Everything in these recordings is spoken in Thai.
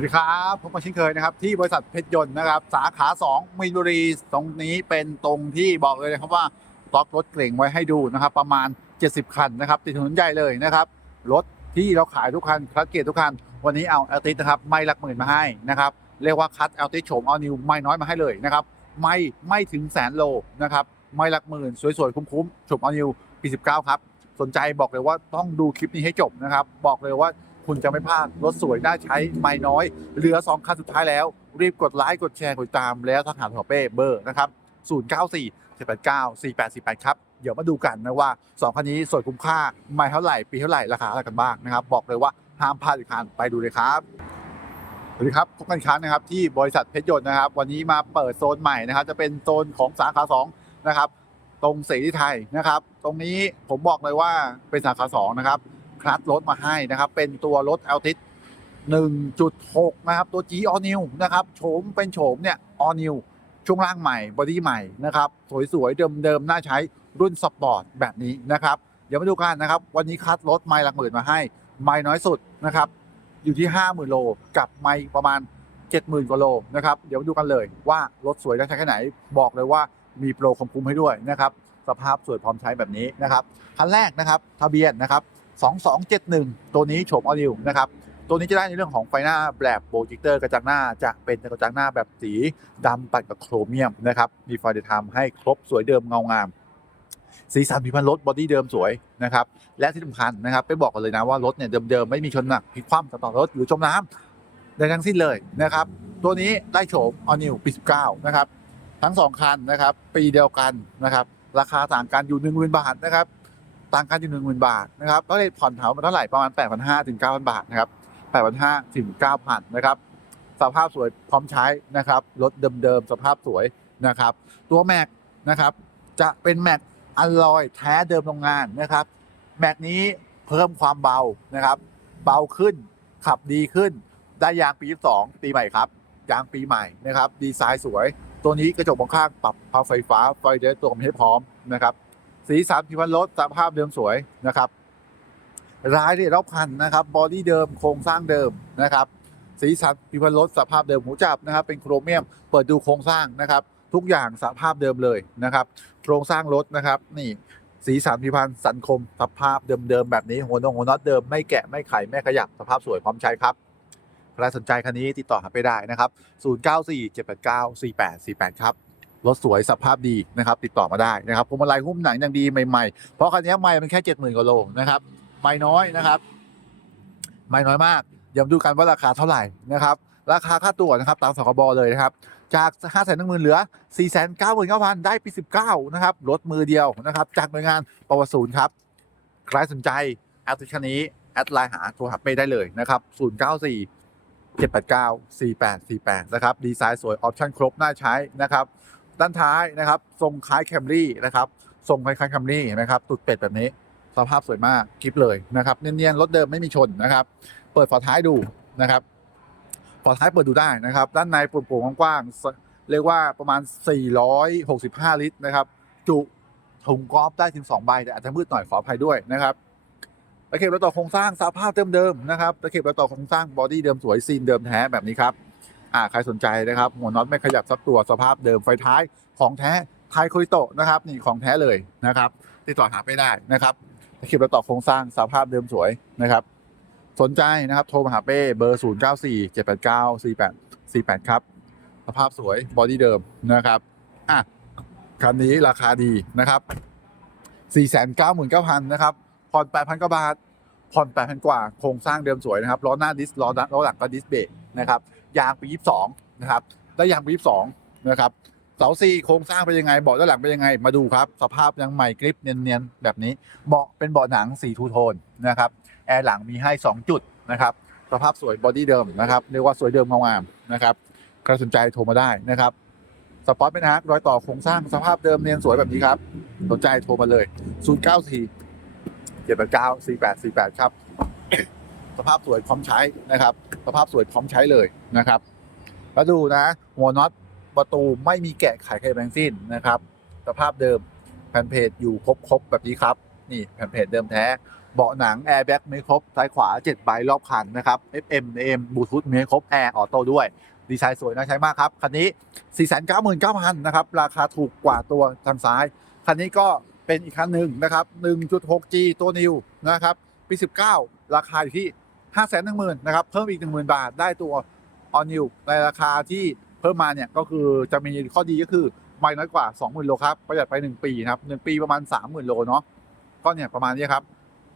วัสดีครับพบกันเช่นเคยนะครับ ที่บริษัทเพชรยนต์นะครับ สาขา2มีนบุรีตรงนี้เป็นตรงที่บอกเลยนะครับว่าต็อกรถเกรงไว้ให้ดูนะครับ ประมาณ 70 คันนะครับ ติดถนนใหญ่เลยนะครับ รถที่เราขายทุกคันคัดเกียรติทุกคัน วันนี้เอาแอลติสนะครับไม่หลักหมื่นมาให้นะครับ เรียกว่าคัดแอลติสโฉมออนิวไม่น้อยมาให้เลยนะครับ ไม่ไม่ถึงแสนโลนะครับไม่หลักหมื่น สวยๆคุ้มๆโฉมออนิวปี19ครับสนใจบอกเลยว่าต้องดูคลิปนี้ให้จบนะครับ บอกเลยว่า คุณจะไม่พลาดรถสวยน่าใช้ไม่น้อยเหลือ 2คันสุดท้ายแล้ว รีบกดไลค์กดแชร์กดตามแล้วทักหาหัวเป้เบอร์นะครับ094 789 4848 ครับ เดี๋ยวมาดูกันนะว่า 2 คันนี้สวยคุ้มค่าไม่เท่าไหร่ ปีเท่าไหร่ ราคาอะไรกันบ้างนะครับ บอกเลยว่าห้ามพลาดอีกคันไปดูเลยครับสวัสดีครับพบกันอีกครั้งนะครับที่บริษัทเพชรยนต์นะครับ วันนี้มาเปิดโซนใหม่นะครับ จะเป็นโซนของสาขา2นะครับ ตรงเสรีไทยนะครับ ตรงนี้ผมบอกเลยว่าเป็นสาขา2นะครับ คลัตรถมาให้นะครับ เป็นตัวรถ a l t i s 1.6 นะครับ ตัว G All New นะครับโฉมเป็นโฉมเนี่ย All New ช่วงล่างใหม่บอดี้ใหม่นะครับ สวยๆ เดิมๆ น่าใช้รุ่นสปอร์ตแบบนี้นะครับ เดี๋ยวมาดูกันนะครับ วันนี้คัดรถไมล์หลักหมื่นมาให้ ไมล์น้อยสุดนะครับ อยู่ที่ 50,000 โล กับไมล์ประมาณ 70,000กว่าโลนะครับ เดี๋ยวมาดูกันเลยว่ารถสวยได้ใช้แค่ไหน บอกเลยว่ามีโปรคุ้มให้ด้วยนะครับ สภาพสวยพร้อมใช้แบบนี้นะครับ คันแรกนะครับ ทะเบียนนะครับ 2271 ตัวนี้โฉมออนิวนะครับ ตัวนี้จะได้ในเรื่องของไฟหน้าแบบโปรเจคเตอร์กระจังหน้าจะเป็นกระจังหน้าแบบสีดำปัดกับโครเมียมนะครับ มีไฟเดทามให้ครบสวยเดิมเงางาม สีสันผิวพรรณรถบอดี้เดิมสวยนะครับ และที่สำคัญนะครับ ไปบอกกันเลยนะว่ารถเนี่ยเดิมๆไม่มีชนหนักพลิกคว่ำต่อรถหรือจมน้ำใดทั้งสิ้นเลยนะครับ ตัวนี้ได้โฉมออนิวปี19นะครับทั้งสองคันนะครับ ปีเดียวกันนะครับ ราคาต่างกันอยู่1 0,000บาทนะครับ ต่างกันอยู่1 0,000บาทนะครับก็เลยผ่อนเถามาเท่าไหร่ประมาณ8,500ถึง9,000 บาทนะครับ8,500ถึง9,000นะครับสภาพสวยพร้อมใช้นะครับรถเดิมๆสภาพสวยนะครับตัวแม็กนะครับจะเป็นแม็กอัลลอยแท้เดิมโรงงานนะครับแม็กนี้เพิ่มความเบานะครับ เบาขึ้นขับดีขึ้น ได้ยางปี 22 ปีใหม่ครับยางปีใหม่นะครับ ดีไซน์สวย ตัวนี้กระจกมองข้างปรับภาไฟฟ้าไฟเดรตัวผมให้พร้อมนะครับ สีสันผิวพรรณรถสภาพเดิมสวยนะครับรายละเอียดรอบคันนะครับบอดี้เดิมโครงสร้างเดิมนะครับ สีสันผิวพรรณรถสภาพเดิมหูจับนะครับ เป็นโครเมียมเปิดดูโครงสร้างนะครับ ทุกอย่างสภาพเดิมเลยนะครับ โครงสร้างรถนะครับ นี่สีสันผิวพรรณสันคมสภาพเดิมๆแบบนี้หัวนงหัวน็อตเดิมไม่แกะไม่ไขไม่ขยับสภาพสวยพร้อมใช้ครับใครสนใจคันนี้ติดต่อหาไปได้นะครับ 0947894848 ครับ รถสวยสภาพดีนะครับ ติดต่อมาได้นะครับพวงมาลัยหุ้มหนังยังดีใหม่ๆ เพราะคันนี้ไม่มันแค่70,000กว่าโลนะครับไม่น้อยนะครับ ไม่น้อยมากเดี๋ยวมาดูกันว่าราคาเท่าไหร่นะครับ ราคาค่าตัวนะครับ ตามสคบเลยนะครับ จาก5 1 0 0 0 0เหลือ4 9 9 0 0 0ได้ปี19นะครับรถมือเดียวนะครับ จากหน่วยงานปวศูนย์ครับใครสนใจแอดคันนี้แอดไลน์หาโทรหาไปได้เลยนะครับ094 789 4848 นะครับ ดีไซน์สวย ออปชั่นครบ น่าใช้นะครับ ด้านท้ายนะครับ ทรงคล้ายแคมรี่นะครับ ทรงคล้ายๆแคมรี่นะครับตุดเป็ดแบบนี้ สภาพสวยมากคลิปเลยนะครับ เนียนๆ รถเดิมไม่มีชนนะครับ เปิดฝาท้ายดูนะครับฝาท้ายเปิดดูได้นะครับ ด้านในโปร่งๆกว้างๆ เรียกว่าประมาณ 465 ลิตรนะครับ จุถุงกอล์ฟได้ถึง2ใบแต่อาจจะมืดหน่อยขออภัยด้วยนะครับตะเข็บเราต่อโครงสร้างสภาพเดิมๆนะครับตะเข็บเราต่อโครงสร้างบอดี้เดิมสวยซีนเดิมแท้แบบนี้ครับ อ่าใครสนใจนะครับหัวน็อตไม่ขยับสักตัวสภาพเดิมไฟท้ายของแท้ไทยโคริโตะนะครับนี่ของแท้เลยนะครับติดต่อหาไปได้นะครับเข็บเราต่อโครงสร้างสภาพเดิมสวยนะครับ สนใจนะครับโทรมาหาเป้เบอร์ 0 9 4 7 8 9 4 8 4 8 ครับ สภาพสวยบอดี้เดิมนะครับอะคันนี้ราคาดีนะครับ499,000นะครับผ่อน8,000กว่าบาทผ่อน8,000กว่าโครงสร้างเดิมสวยนะครับล้อหน้าดิสล้อล้อหลังก็ดิสเบรกนะครับ ยางปี 22 นะครับ ได้ยางปี 22 นะครับเสาซีโครงสร้างเป็นยังไงเบาะด้านหลังเป็นยังไง มาดูครับ สภาพยังใหม่กริปเนียนๆแบบนี้เบาะเป็นเบาะหนังสีทูโทนนะครับแอร์หลังมีให้ 2 จุดนะครับสภาพสวยบอดี้เดิมนะครับเรียกว่าสวยเดิมงามๆนะครับใครสนใจโทรมาได้นะครับสปอตเป็นฮักรอยต่อโครงสร้างสภาพเดิมเนียนสวยแบบนี้ครับสนใจโทรมาเลย 0 9 4 7 8 9 4 8 4 8 ครับ สภาพสวยพร้อมใช้นะครับ สภาพสวยพร้อมใช้เลยนะครับแล้วดูนะ หัวน็อตประตูไม่มีแกะไขใครแบงสิ้นนะครับ สภาพเดิมแผ่นเพจอยู่ครบๆแบบนี้ครับ นี่แผ่นเพจเดิมแท้ เบาะหนังแอร์แบ็กไมีครบซ้ายขวา7ใบรอบคันนะครับ FM AM บลูทูธมีให้ครบแอร์ออโต้ด้วยดีไซน์สวยน่าใช้มากครับ คันนี้ 499,000นะครับ ราคาถูกกว่าตัวทางซ้าย คันนี้ก็เป็นอีกคันหนึ่งนะครับ 1.6G ตัวนิวนะครับปี 19 ราคาอยู่ที่ 510,000นะครับเพิ่มอีก 10,000 บาทได้ตัว All New ในราคาที่เพิ่มมาเนี่ยก็คือจะมีข้อดีก็คือไม่น้อยกว่า 20,000 โลครับประหยัดไป 1 ปีนะครับ1ปีประมาณ 30,000 โลเนาะก็เนี่ยประมาณนี้ครับ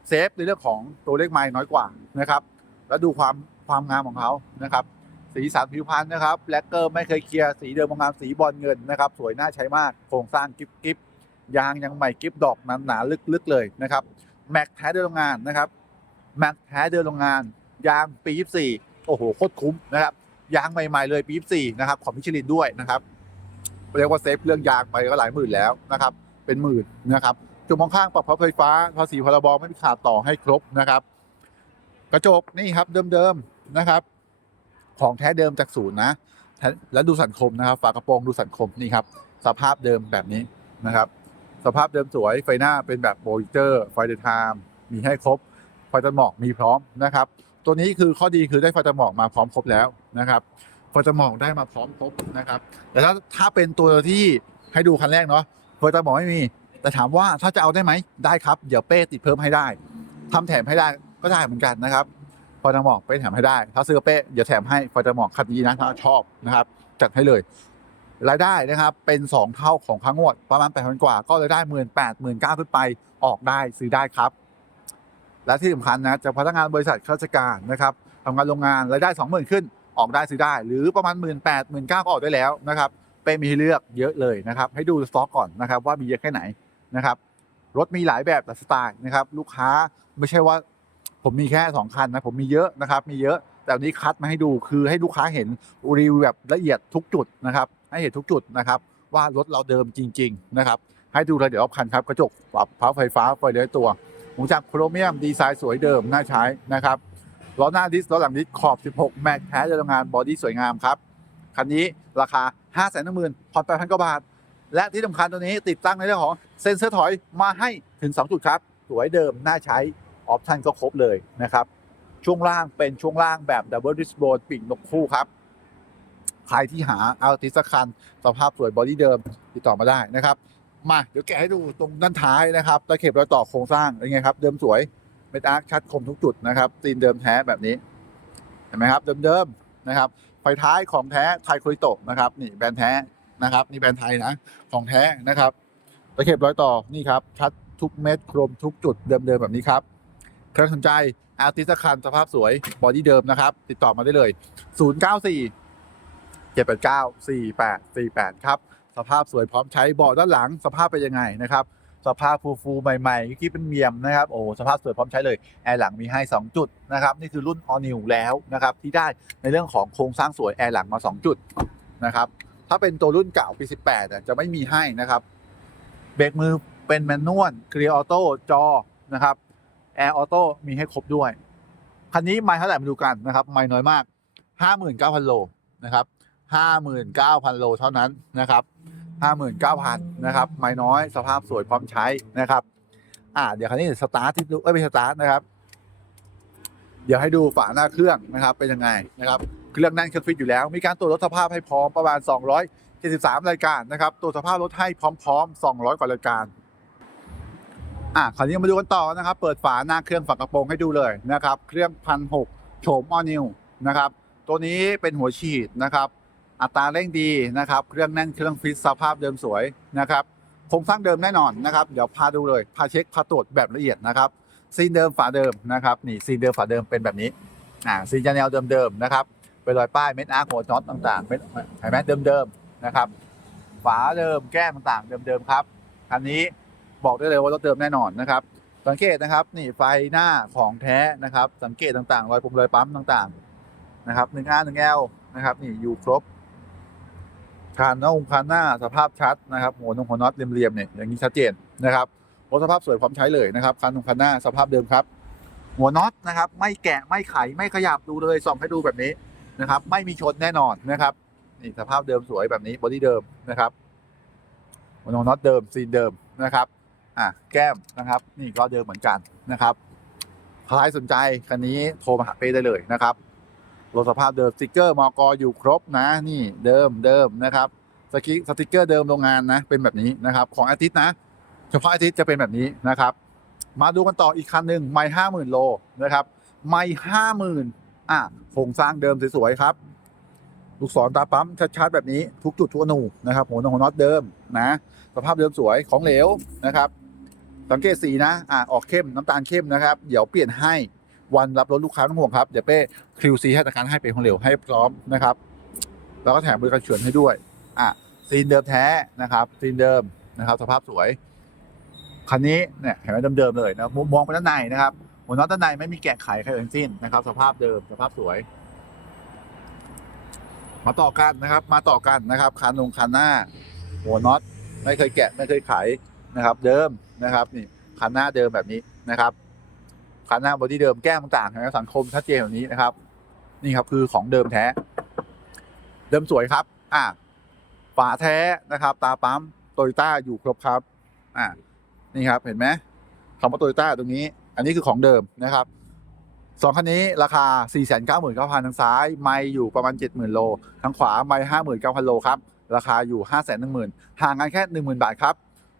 เซฟในเรื่องของตัวเลขไม้น้อยกว่านะครับแล้วดูความความงามของเขานะครับสีสันผิวพรรณนะครับแบล็กเกอร์ไม่เคยเคลียร์สีเดิมงามสีบอลเงินนะครับสวยน่าใช้มากโครงสร้างกิฟกิฟยางยังใหม่กิฟดอกนั้นหนาลึกๆเลยนะครับแม็กแท้เดินโรงงานนะครับ แม็กแท้เดินโรงงาน ยางปี 24 โอ้โห โคตรคุ้มนะครับ ยางใหม่ ๆ เลยปี 24 นะครับ ของมิชลินด้วยนะครับ เรียกว่าเซฟเรื่องยางไปก็หลายหมื่นแล้วนะครับ เป็นหมื่นนะครับจุดมองข้างปรับพับไฟฟ้า ภาษีพรบไม่มีขาดต่อให้ครบนะครับ กระจกนี่ครับเดิมๆนะครับ ของแท้เดิมจากศูนย์นะ แล้วดูสันคมนะครับ ฝากระโปรงดูสันคมนี่ครับ สภาพเดิมแบบนี้นะครับ สภาพเดิมสวยไฟหน้าเป็นแบบโบลิเตอร์ไฟเดย์ไทม์มีให้ครบ ไฟตัดหมอกมีพร้อมนะครับ ตัวนี้คือข้อดีคือได้ไฟตัดหมอกมาพร้อมครบแล้วนะครับไฟตัดหมอกได้มาพร้อมครบนะครับ แต่ถ้าถ้าเป็นตัวที่ให้ดูคันแรกเนาะไฟตัดหมอกไม่มี แต่ถามว่าถ้าจะเอาได้ไหมได้ครับ เดี๋ยวเป้ติดเพิ่มให้ได้ทำแถมให้ได้ก็ได้เหมือนกันนะครับไฟตัดหมอกเป้แถมให้ได้ ถ้าซื้อเป้เดี๋ยวแถมให้ไฟตัดหมอกคันนี้นะถ้าชอบนะครับจัดให้เลยรายได้นะครับเป็น 2 เท่าของค่างวดประมาณ8 0 0 0กว่า ก็เลยได้หมื่นแปดหมื่นเก้าขึ้นไปออกได้ซื้อได้ครับ และที่สำคัญนะจะพนักงานบริษัทข้าราชการนะครับทำงานโรงงานรายได้ 20,000 ขึ้นออกได้ซื้อได้ หรือประมาณ 1 8 0 0 0 1 9ก็ออกได้แล้วนะครับเป้มีให้เลือกเยอะเลยนะครับ ให้ดูสต็อกก่อนนะครับว่ามีเยอะแค่ไหนนะครับรถมีหลายแบบหลายสไตล์นะครับลูกค้าไม่ใช่ว่าผมมีแค่ 2 คันนะผมมีเยอะนะครับมีเยอะแต่วันนี้คัดมาให้ดูคือให้ลูกค้าเห็นรีวิวแบบละเอียดทุกจุดนะครับให้เห็นทุกจุดนะครับว่ารถเราเดิมจริง ๆ นะครับ ให้ดูเลยเดี๋ยวรอบคันครับกระจกปรับพับไฟฟ้าไฟเลี้ยตัว หมูจากโครเมียมดีไซน์สวยเดิมน่าใช้นะครับล้อหน้าดิสล้อหลังดิสขอบ 16 แม็กแท้เดินโรงงานบอดี้สวยงามครับ คันนี้ราคา 5 1 0 0 0 0ผ่อน8,000กว่าบาท และที่สำคัญตัวนี้ติดตั้งในเรื่องของเซ็นเซอร์ถอยมาให้ถึง 2 จุดครับ สวยเดิมน่าใช้ออปชั่นก็ครบเลยนะครับ ช่วงล่างเป็นช่วงล่างแบบดับเบิลดิสโบนปีกนกคู่ครับ ใครที่หาเอาติสคันสภาพสวยบอดี้เดิมติดต่อมาได้นะครับ มาเดี๋ยวแกะให้ดูตรงด้านท้ายนะครับตะเข็บรอยต่อโครงสร้างเป็นไงครับ เดิมสวยเมตาร์คชัดคมทุกจุดนะครับตีนเดิมแท้แบบนี้เห็นไหมครับ เดิมๆนะครับไฟท้ายของแท้ไทยคุริโตะนะครับนี่แบรนด์แท้นะครับนี่แบรนด์ไทยนะของแท้นะครับตะเข็บรอยต่อนี่ครับชัดทุกเม็ดครมทุกจุดเดิมๆแบบนี้ครับใครสนใจอาร์ติสคันสภาพสวยบอดี้เดิมนะครับ ติดต่อมาได้เลย 094 789 4848 ครับ สภาพสวยพร้อมใช้เบาะด้านหลังสภาพเป็นยังไงนะครับสภาพฟูฟูใหม่ๆที่เป็นเมียมนะครับโอ้สภาพสวยพร้อมใช้เลยแอร์หลังมีให้ 2 จุดนะครับนี่คือรุ่น All New แล้วนะครับที่ได้ในเรื่องของโครงสร้างสวยแอร์หลังมา 2 จุดนะครับถ้าเป็นตัวรุ่นเก่าปี18จะไม่มีให้นะครับเบรกมือเป็นแมนนวลเคลียร์ออโต้จอนะครับแอร์ออโต้มีให้ครบด้วย คันนี้ไม่เท่าไหร่มาดูกันนะครับไม่น้อยมาก 59,000 โลนะครับ 59,000 โลเท่านั้นนะครับ 59,000 นะครับ ไม่น้อยสภาพสวยพร้อมใช้นะครับ อ่า เดี๋ยวคันนี้สตาร์ทที่ดูเอ้ยไม่สตาร์ทนะครับ เดี๋ยวให้ดูฝาหน้าเครื่องนะครับ เป็นยังไงนะครับ เครื่องแน่นเครื่องฟิตอยู่แล้ว มีการตรวจรถสภาพให้พร้อมประมาณ 273 รายการนะครับ ตรวจสภาพรถให้พร้อม ๆ 200 กว่ารายการ อะคราวนี้มาดูกันต่อนะครับ เปิดฝาหน้าเครื่องฝากระโปรงให้ดูเลยนะครับ เครื่องพันหกโฉมออนิวนะครับ ตัวนี้เป็นหัวฉีดนะครับ อัตราเร่งดีนะครับ เครื่องแน่นเครื่องฟิตสภาพเดิมสวยนะครับ โครงสร้างเดิมแน่นอนนะครับ เดี๋ยวพาดูเลย พาเช็ค พาตรวจแบบละเอียดนะครับ ซีนเดิมฝาเดิมนะครับ นี่ซีนเดิมฝาเดิมเป็นแบบนี้ อ่า ซีนยาแนวเดิมๆนะครับเป็นรอยป้ายเม็ดอาร์คหัวน็อตต่างๆเม็ดเห็นไหมเดิมๆนะครับ ฝาเดิมแก้มต่างๆเดิมๆครับคันนี้บอกได้เลยว่ารถเดิมแน่นอนนะครับ สังเกตนะครับนี่ไฟหน้าของแท้นะครับ สังเกตต่างๆ รอยปุ่มรอยปั๊มต่างๆนะครับหนึ่งอาหนึ่งแอลนะครับนี่อยู่ครบ คานหน้าองคานหน้าสภาพชัดนะครับหัวนงหัวน็อตเรียมๆเนี่ยอย่างนี้ชัดเจนนะครับรถสภาพสวยพร้อมใช้เลยนะครับคันองคานหน้าสภาพเดิมครับ หัวน็อตนะครับ ไม่แกะไม่ไขไม่ขยับดูเลยส่องให้ดูแบบนี้นะครับ ไม่มีชนแน่นอนนะครับนี่สภาพเดิมสวยแบบนี้บอดี้เดิมนะครับหัวนงน็อตเดิมซีนเดิมนะครับอะแก้มนะครับ นี่ก็เดิมเหมือนกันนะครับใครสนใจคันนี้โทรมาหาเป้ได้เลยนะครับ รถสภาพเดิมสติกเกอร์มอกอยู่ครบนะนี่เดิมเดิมนะครับสกิสติกเกอร์เดิมโรงงานนะเป็นแบบนี้นะครับของอาทิตย์นะ เฉพาะอาทิตย์จะเป็นแบบนี้นะครับ มาดูกันต่ออีกคันหนึ่งไม่ห้าหมื่นโลนะครับไม่ห้าหมื่นอะโครงสร้างเดิมสวยๆครับ ลูกศรตาปั๊มชัดๆแบบนี้ทุกจุดทุกอนูนะครับหัวนงหัวน็อตเดิมนะสภาพเดิมสวยของเหลวนะครับ สังเกตสีนะอ่าออกเข้มน้ำตาลเข้มนะครับ เดี๋ยวเปลี่ยนให้ วันรับรถลูกค้าต้องห่วงครับ เดี๋ยวเป้คิวซีให้จัดการให้เป็นของเหลวให้พร้อมนะครับ แล้วก็แถมบริการเฉือนให้ด้วยอะซีนเดิมแท้นะครับซีนเดิมนะครับ สภาพสวย คันนี้เนี่ยเห็นไหมเดิมๆเลยนะมุมมองไปด้านในนะครับหัวน็อตด้านในไม่มีแกะไขใครทั้งสิ้นนะครับ สภาพเดิมสภาพสวย มาต่อกันนะครับ มาต่อกันนะครับคันลงคันหน้า หัวน็อตไม่เคยแกะไม่เคยไขนะครับ เดิมนะครับ นี่คันหน้าเดิมแบบนี้นะครับ คันหน้าบอดี้เดิมแก้มต่างๆนสังคมชัดเจนแบบนี้นะครับ นี่ครับคือของเดิมแท้ เดิมสวยครับ อ่าฝาแท้นะครับ ตาปั๊มโตโยต้าอยู่ครบครับ อ่านี่ครับเห็นไหมคำว่าโตโยต้าตรงนี้ อันนี้คือของเดิมนะครับสองคันนี้ราคา 4 9 9 0 0 0ทางซ้าย ไม่อยู่ประมาณ 70,000 โล ทางขวาไม่59,000 โลครับ ราคาอยู่ 5 1 0 0 0 0ห่างกันแค่ 10,000 บาทครับ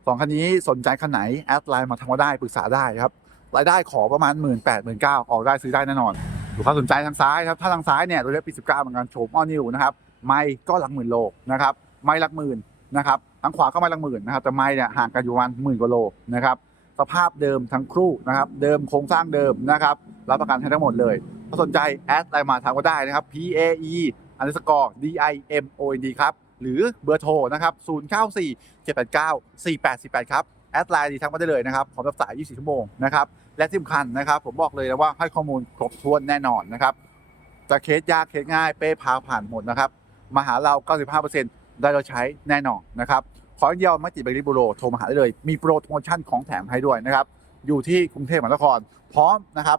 สองคันนี้สนใจคันไหน แอดไลน์มาทางว่าได้ปรึกษาได้ครับ รายได้ขอประมาณ 1 8 0 0 0 0ออกได้ซื้อได้แน่นอนลูกค้ามสนใจทางซ้ายครับถ้าทางซ้ายเนี่ยตัวเล็กปี 19เหมือนกันโฉมอ้อนิวนะครับไม่ก็หลักหมื่นโลนะครับไม่หลักหมื่นนะครับทางขวาก็ไม่หลักหมื่นนะครับแต่ไม่เนี่ยห่างกันอยู่ประมาณหมื่นกว่าโลนะครับสภาพเดิมทั้งครู่นะครับเดิมโครงสร้างเดิมนะครับรับประกันให้ทั้งหมดเลยถ้าสนใจแอดไลน์มาทางก็ได้นะครับ P A E อันสกอร์ D I M O N D ครับหรือเบอร์โทรนะครับ0 9 4 7 8 9 4 8 4 8 ครับแอดไลน์ดีทั้งมาได้เลยนะครับพร้อมรับสาย 24 ชั่วโมงนะครับ และที่สำคัญนะครับ ผมบอกเลยนะว่าให้ข้อมูลครบถ้วนแน่นอนนะครับจะเคสยากเคสง่ายเป้พาผ่านหมดนะครับมาหาเรา 95%ได้เราใช้แน่นอนนะครับขออย่างเดียวไม่ติดใบริบูโรโทรมาหาได้เลย มีโปรโมชั่นของแถมให้ด้วยนะครับอยู่ที่กรุงเทพมหานคร พร้อมนะครับ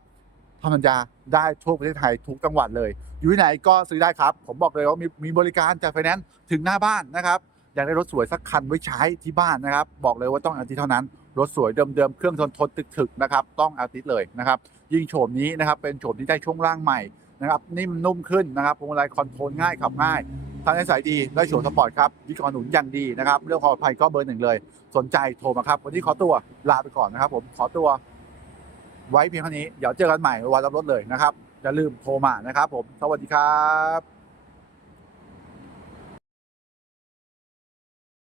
ทำสัญญาได้ทั่วประเทศไทยทุกจังหวัดเลย อยู่ที่ไหนก็ซื้อได้ครับ ผมบอกเลยว่ามีมีบริการจากไฟแนนซ์ถึงหน้าบ้านนะครับอยากได้รถสวยสักคันไว้ใช้ที่บ้านนะครับ บอกเลยว่าต้องอาทิตย์เท่านั้น รถสวยเดิมๆ เครื่องทนทนถึกๆนะครับ ต้องอาทิตย์เลยนะครับ ยิ่งโฉมนี้นะครับ เป็นโฉมที่ได้ช่วงล่างใหม่นะครับ นิ่มนุ่มขึ้นนะครับพวงมาลัยคอนโทรลง่ายขับง่ายทางในสายดีได้โฉมสปอร์ตครับวิกรหนุนอย่างดีนะครับ เรื่องความปลอดภัยก็เบอร์หนึ่งเลย สนใจโทรมาครับ วันนี้ขอตัวลาไปก่อนนะครับ ผมขอตัวไว้เพียงเท่านี้ เดี๋ยวเจอกันใหม่วันรับรถเลยนะครับอย่าลืมโทรมานะครับ ผมสวัสดีครับ